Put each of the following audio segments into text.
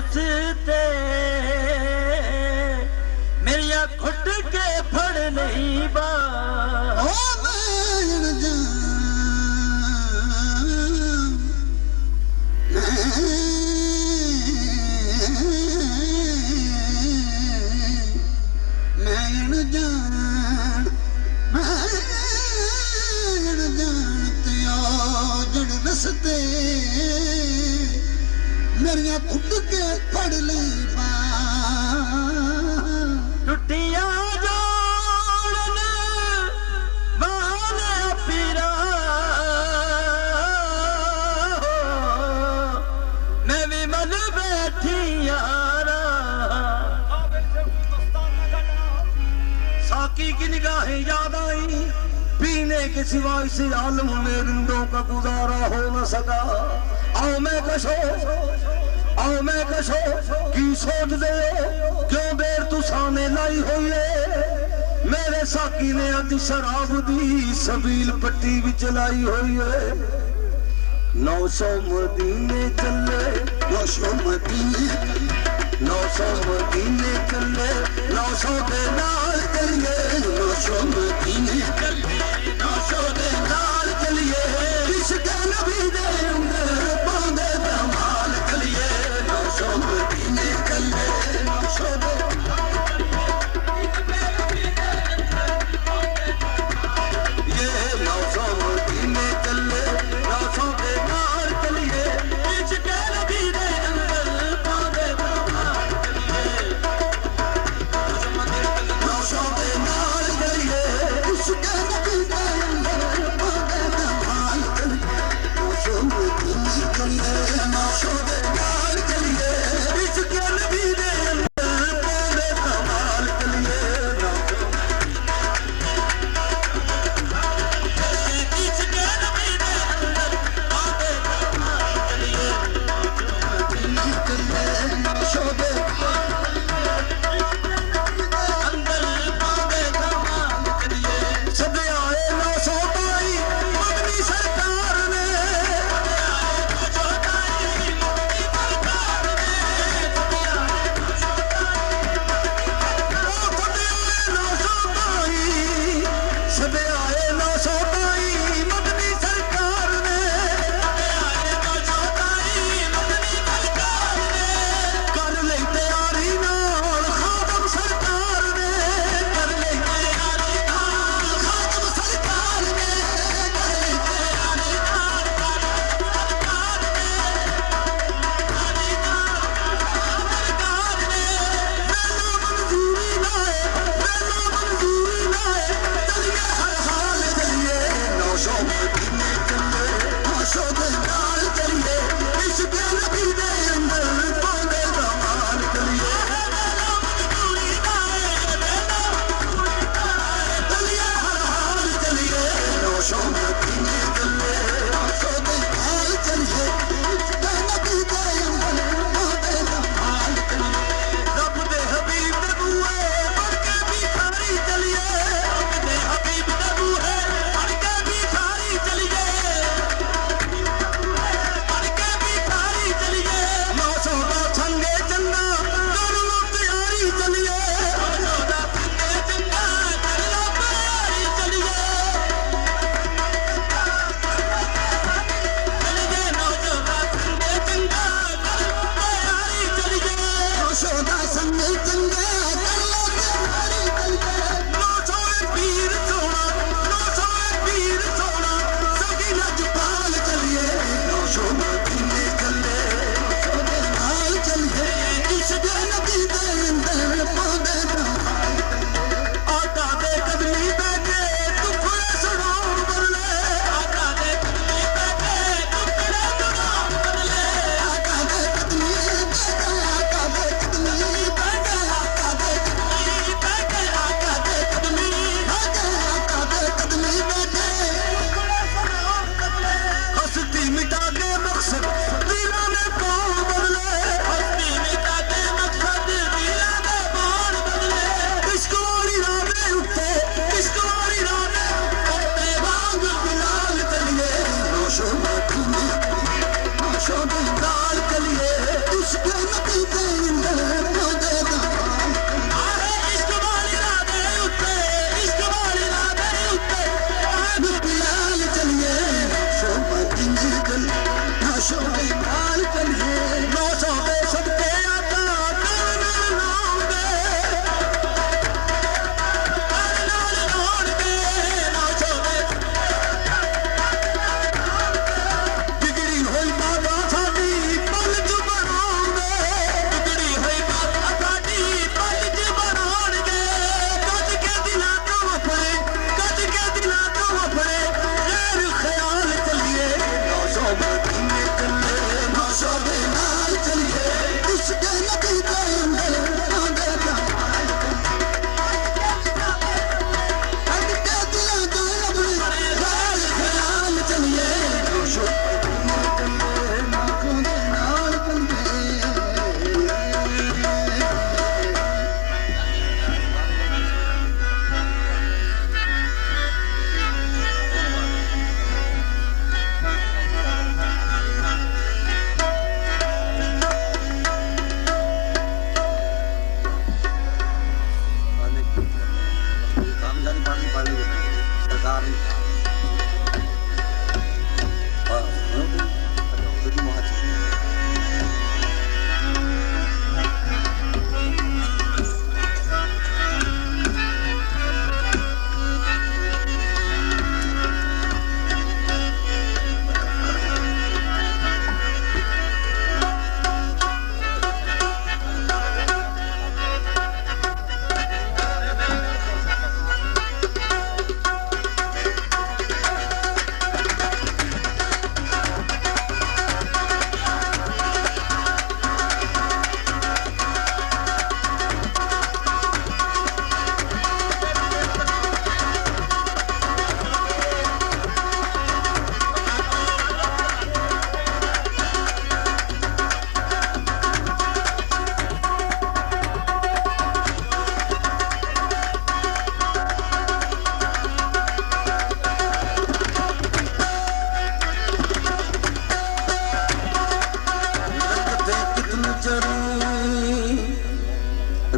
रस्ते मेरिया घुट के फड़ नहीं बा मेरिया घुट के फड़ ले टुटिया जोड़न वाले पीरा मैं भी मल बैठी यारा साकी की निगाहें याद आई पीने के सिवा इस आलम में रिंदों का गुजारा हो न सका आओ मैं कशो की सोच दे क्यों देर तू सामने लाई हुई है मेरे साकी ने अति शराब दी सबील पट्टी भी चलाई हुई है 900 मदीने चले 900 मदीने 900 मदीने चले 900 के नाल चलिए 900 मदीने चले 900 के नाल चलिए किसके नबी दे अंदर पांदे धमाल चलिए 900 मदीने चले 900 ये 900 मदीने चले 900 के नाल चलिए किसके नबी दे अंदर पांदे धमाल चलिए 900 के नाल चलिए किसके नबी दे अंदर पांदे धमाल चलिए 900 मदीने चले 900 के नाल चलिए किसके नबी दे अंदर पांदे धमाल चलिए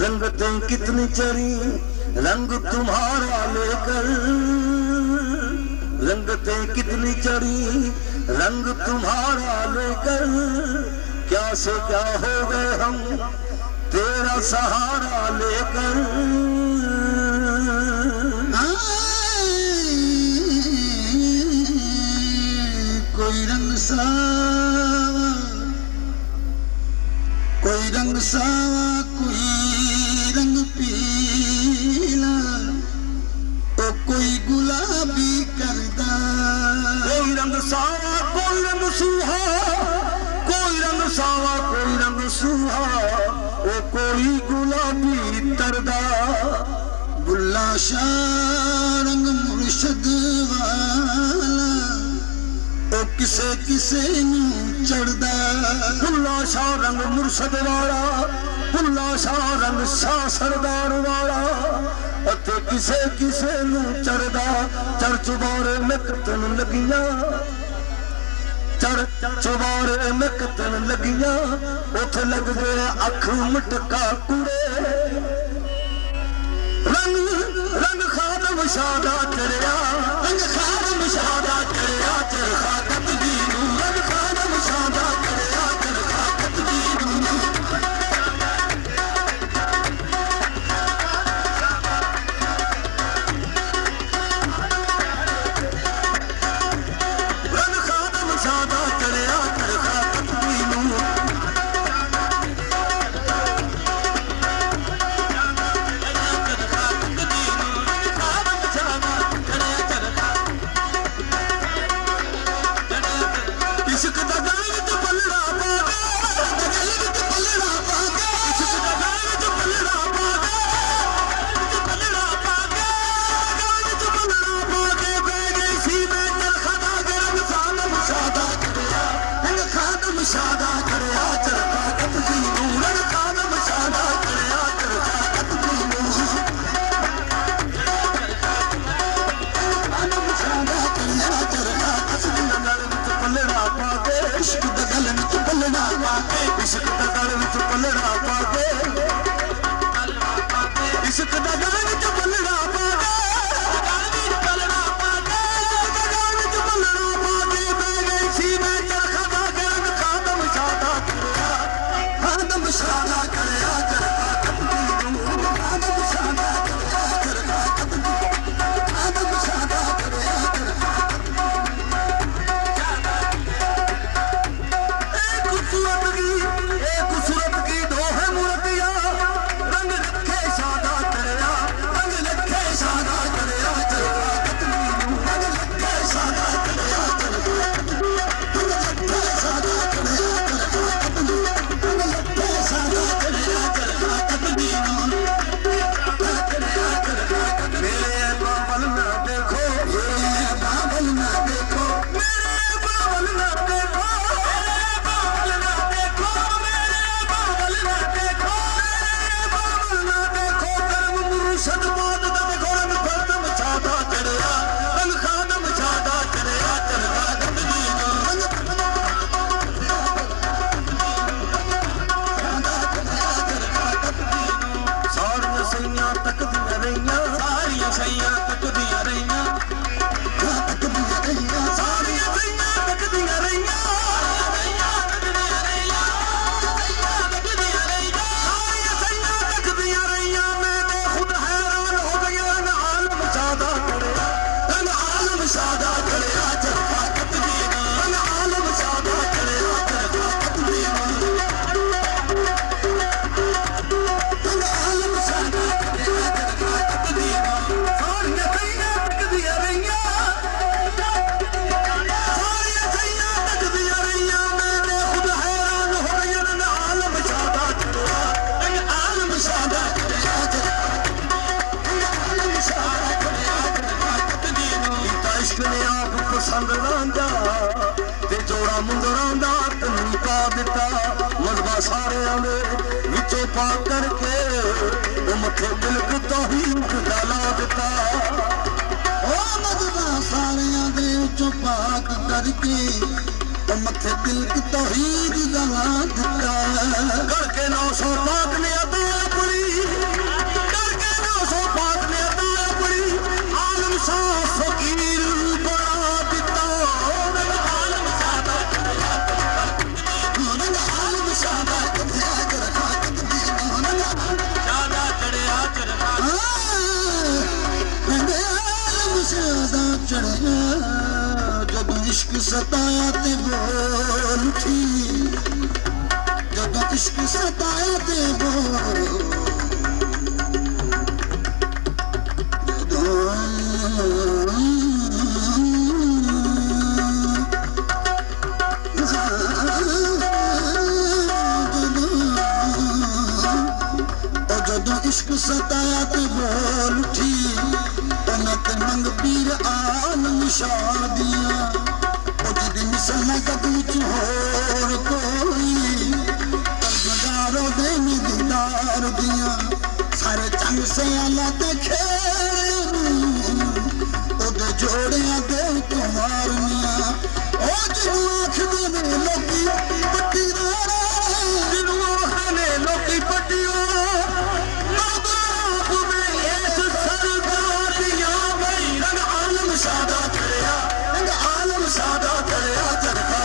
रंगतें कितनी चढ़ी रंग तुम्हारा लेकर, रंगतें कितनी चढ़ी रंग तुम्हारा लेकर, क्या से क्या हो गए हम तेरा सहारा लेकर। कोई रंग सावा, कोई रंग सावा, कोई रंग पीला, ओ कोई गुलाबी करदा। कोई रंग सावा कोई रंग सूहा, कोई रंग सावा कोई रंग सूहा, ओ कोई गुलाबी तरदा। बुल्ला शाह रंग मुर्शद वाला, ओ किसे किसे नू चढ़दा। बुल्ला शाह रंग मुर्शद वाला, बुल्ला शाह रंग शाह सरदार वाला, ਅਤੇ ਕਿਸੇ ਕਿਸੇ ਨੂੰ ਚੜਦਾ। ਚੜ ਚੁਬਾਰੇ ਮਕਤਨ ਲੱਗੀਆਂ, ਚੜ ਚੁਬਾਰੇ ਮਕਤਨ ਲੱਗੀਆਂ, ਉੱਥੇ ਲੱਗ ਗਏ ਅੱਖ ਮਟਕਾ ਕੁੜੇ। ਰੰਗ ਰੰਗ ਖਾਦਮ ਸ਼ਾਹ ਦਾ ਚੜਿਆ, ਰੰਗ ਖਾਦਮ ਸ਼ਾਹ ਦਾ ਚੜਿਆ, ਚਰਖਾ ਕੱਤਦੀ ਨੂੰ। ਰੰਗ ਖਾਦਮ ਸ਼ਾਹ ਦਾ ਚੜਿਆ, ਚਰਖਾ ਕੱਤਦੀ ਨੂੰ। ਮੁੰਦਰਾਂ ਦਾ ਤੈਨੂੰ ਪਾ ਦਿੱਤਾ ਮਜ਼ਬਾ ਸਾਰਿਆਂ ਦੇ ਵਿੱਚੋਂ ਪਾ ਕਰਕੇ ਉਹ ਮੱਥੇ ਤਿਲਕ ਤੌਹੀਦ ਦਾ ਲਾ ਦਿੱਤਾ। ਉਹ ਮਜ਼ਬਾ ਸਾਰਿਆਂ ਦੇ ਵਿੱਚੋਂ ਪਾਕ ਕਰਕੇ ਉਹ ਮੱਥੇ ਤਿਲਕ ਤੌਹੀਦ ਦਾ ਲਾ ਦਿੱਤਾ। ਕਰਕੇ 900 ਪਾਕ ਨੇ ਅਤੇ ਆਪਣੀ इश्क सताया ते बोल उठी जदों इश्क सताया ते बोल जदों इश्क सताया ते बोल उठी उन्हें ते मंग पीर आलम शाह दिया जिदी मिसल गद विच होर कोई कर्जदारों दे दीदार दिया सारे चंग से आला ते खेड़ ओदे जोड़ियां दे कुमारनिया ओ जिन्नू आखदे ने लोकी पट्टीदार जिन्नू आखदे लोकी पट्टीदार मरदाप में इस सरदार दिया भाई रंग आलम सादा करया रंग आलम सादा करया चरखा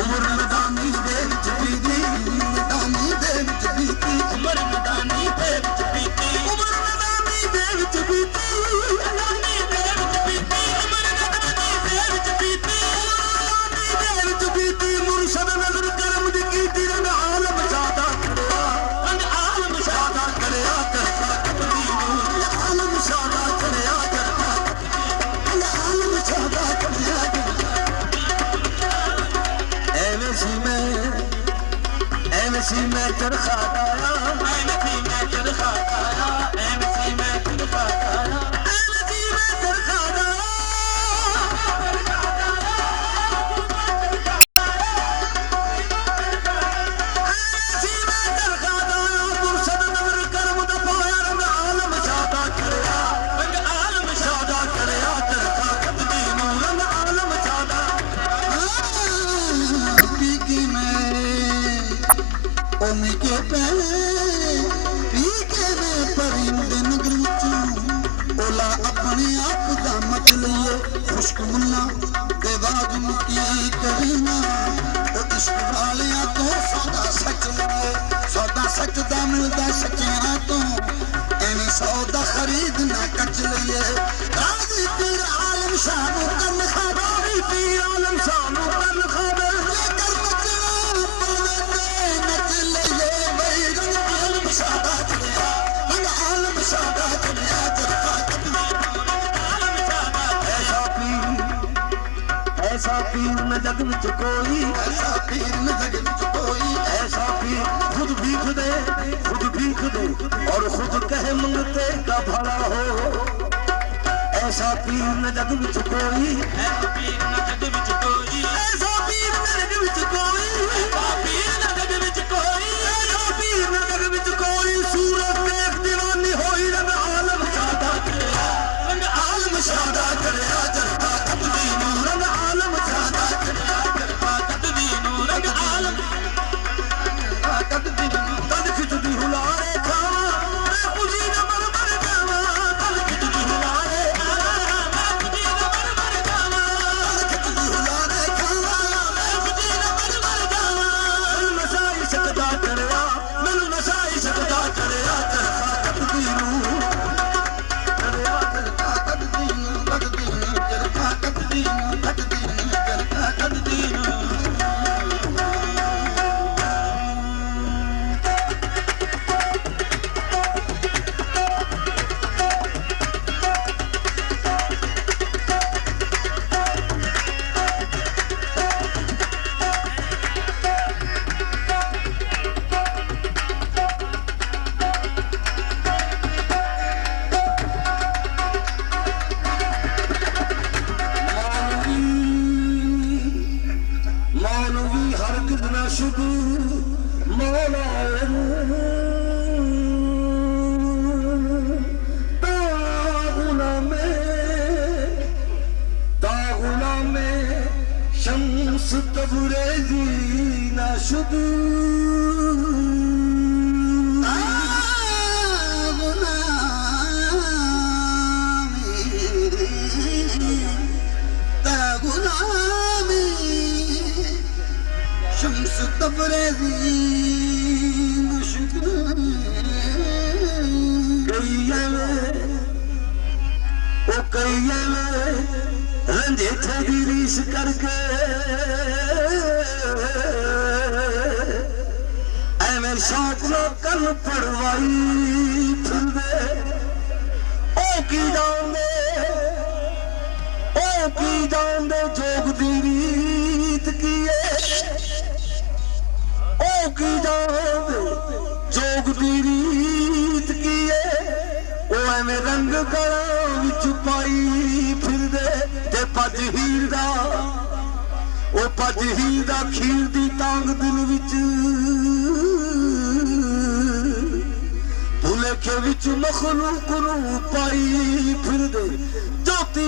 उमर मैदानी दे विच बीती मैदानी दे विच बीती उमर मैदानी दे विच बीती उमर मैदानी दे विच बीती मैदानी दे विच बीती उमर मैदानी दे विच बीती मैदानी दे विच बीती मुर्शद नजर करम दी कीती रंग आलम सादा करया रंग आलम सादा करया करता कदीनू आलम सादा करया करता रंग आलम सादा करया ऐਵੇਂ ਸੀ ਮੈਂ ਚਰਖਾ ਲਾਇਆ ਐਵੇਂ ਸੀ ਮੈਂ ਚਰਖਾ ਲਾਇਆ ਐਵੇਂ ਸੀ ਮੈਂ ਚਰਖਾ ਲਾਇਆ ਐਵੇਂ ਸੀ ਮੈਂ ਚਰਖਾ ਲਾਇਆ ਮੁਰਸ਼ਦ ਨਜ਼ਰ ਕਰਮ ਦਾ ਪਾਇਆ ਰੰਗ ਆਲਮ ਸਾਦਾ ਕਰਿਆ ਰੰਗ ਆਲਮ ਸਾਦਾ ਕਰਿਆ ਚਰਖਾ ਕੱਤਦੀ ਨੂੰ ਰੰਗ ਆਲਮ ਸਾਦਾ पी के मैं के परिंदे नगर ओला अपने आप दा मच लिये खुश्क मुन्ना बेवाज मुकी करीना ओ इश्क वालिया तो सौदा सच लिये सौदा सच दा मिलदा सच्चियां तो एवें सौदा खरीद ना कच लिये राजी पीर आलम शाह नू कन खादा पीर आलम शाह नू कन खादा ऐसा पीर न जग विच कोई ऐसा पीर न जग विच कोई ऐसा पीर खुद भीख दे और खुद कहे मंगते का भला हो ऐसा पीर न जग विच कोई ऐसा पीर न जग विच कोई ऐसा पीर न जग विच कोई ऐसा पीर न जग विच कोई ऐसा पीर न जग विच कोई सूरत देख दीवानी होई रंग आलम सादा करया रंग आलम सादा करया चरखा कतदी नू रंग आलम सादा करया चरखा कतदी नू रंग आलम कतदी नू तद खिचदी हुलारे खावा मैं खुशी न मर मर जावा तद खिचदी हुलारे खावा मैं खुशी न मर मर जावा तद खिचदी हुलारे खावा मैं खुशी न मर मर जावा मैनू नशा इश्क दा करया मैनू नशा इश्क दा करया चरखा कतदी नू करया चरखा कतदी नू चरखा कतदी नू चरखा कतदी नू शम्स तबरेज़ी नाशुद शम्स तबरेज़ी नाशुद कई रंजेठे की रीस करके एवं शौक न कल पड़वाई फिरदे ओ की जानदे जोग दी रीत की ओ की जानदे जोग दी रीत की ओ एवं रंग गला विच पाई फिरदे ते पज हीर दा खीर दी टांग दिल विच भुलेखे विच मखलूक नूं पाई फिरदे ज्योति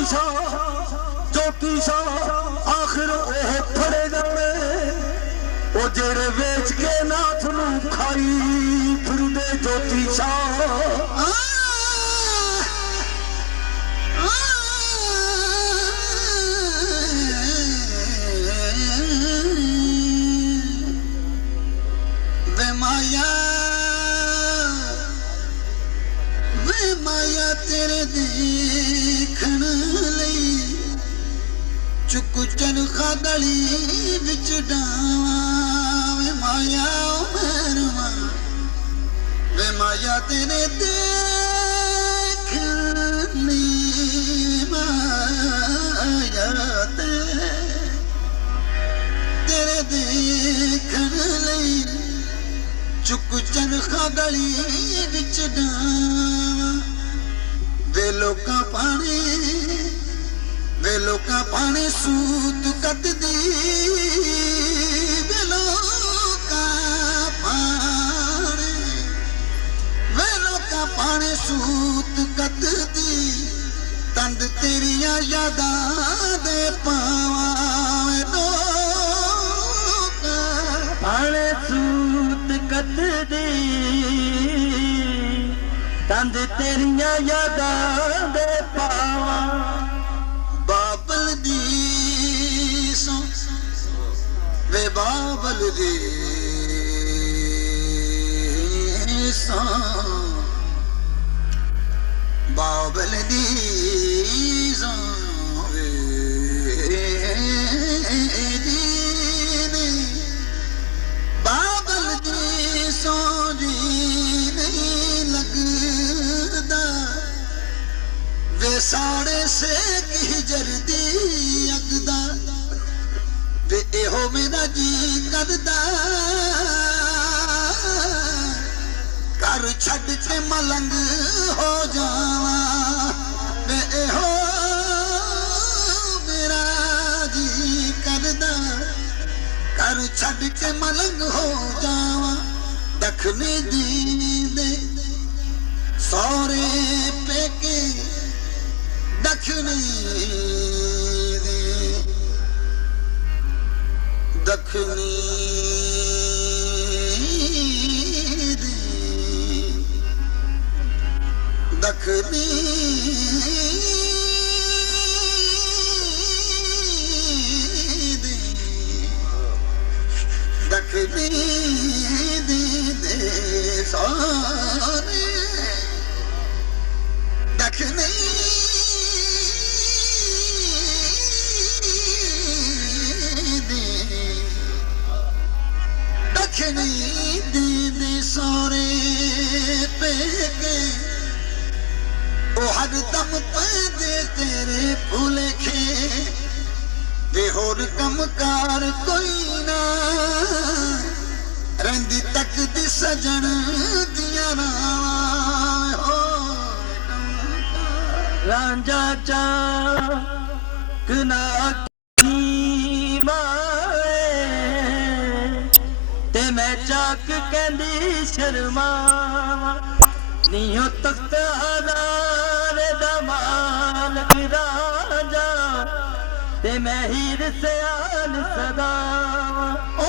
शाह आखिर ओह फड़े जाने ओ जेड़े वेच के नाथ नूं खाई फिरदे ज्योति शाह माया तेरे देखण लई चुक चरखा गली विच डावां माया मरवा वे माया तेरे देखण माया तेरे देखण लई चुक चरखा गली विच डावां वे लोका पानी सूत कद दी वे लोका पानी सूत कद दी तंद तेरिया यादां दे पावां लोका पानी सूत कद दी तंद तेरिया यादां दे पावां बाबल दी सो वे बाबल दी सो बाबल दी सो वे बाबल दी सो जी वे साड़े से की जरदी अगदा वे एहो मेरा जी करदा घर छड़ के मलंग हो जावां वे एहो मेरा जी करदा घर छड़ के मलंग हो जावां दखनी दी दे सौरे पेके दखनी दे दखनी दे दखनी दे दखनी दे सारे दखनी दखनी दे सारे पेके ओ हर दम पैदे तेरे भुलेखे वे होर कमकार कोई ना रंदी तक दी सजन दिया रावां हो रांझा चाक ना ते मैं चाक कहंदी शर्मावां नीओ तख्त हज़ार दा मालक रांझा ते मैं हीर सयाल सदावां ओ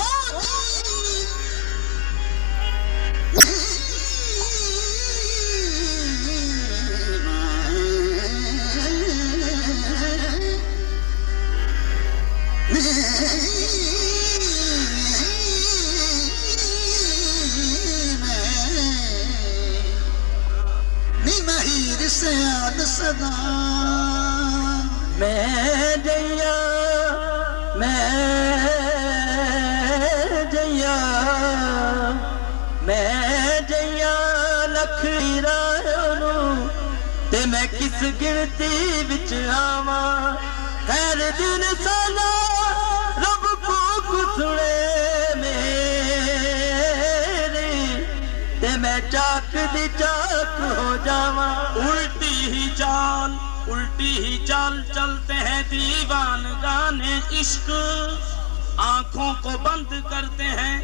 सदा मैं जैया लख हीरां ते मैं किस गिनती विच आवा खैर दिन साला रब को सुने मेरे ते मैं चाक दी चाक हो जावा। उल्टी ही चाल चलते हैं दीवान गाने इश्क, आंखों को बंद करते हैं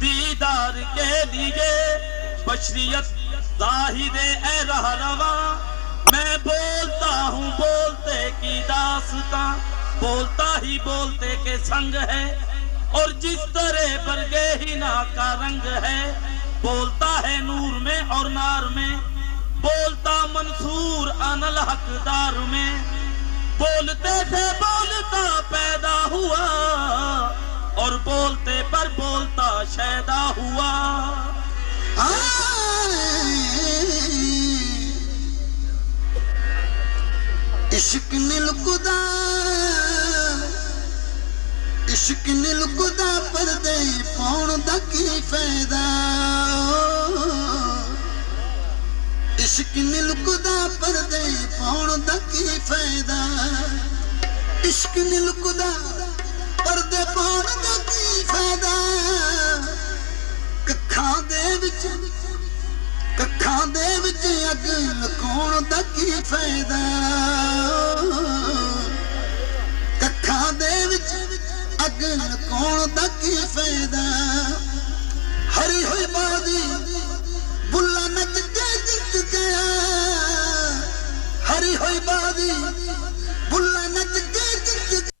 दीदार के लिए बशरियत जाहिदे ए रहरवा। मैं बोलता हूँ बोलते की दास्तां, बोलता ही बोलते के संग है और जिस तरह बरगे ही ना का रंग है, बोलता है नूर में और नार में, बोलता मंसूर अनल हकदार में। बोलते थे बोलता पैदा हुआ और बोलते पर बोलता शैदा हुआ। इश्क निलकुदा पर्दे पाउण दा की फायदा। इश्क निलकुदा पर्दे पाउण दा की फायदा। इश्क निलकुदा पर्दे पाउण दा की फायदा। कखां दे विच अग लकाउण दा की फायदा। कखां दे विच अग लकाउण दा की फायदा। हरी होई बाजी बुल्ला नच के जित गया। हरी होई बाजी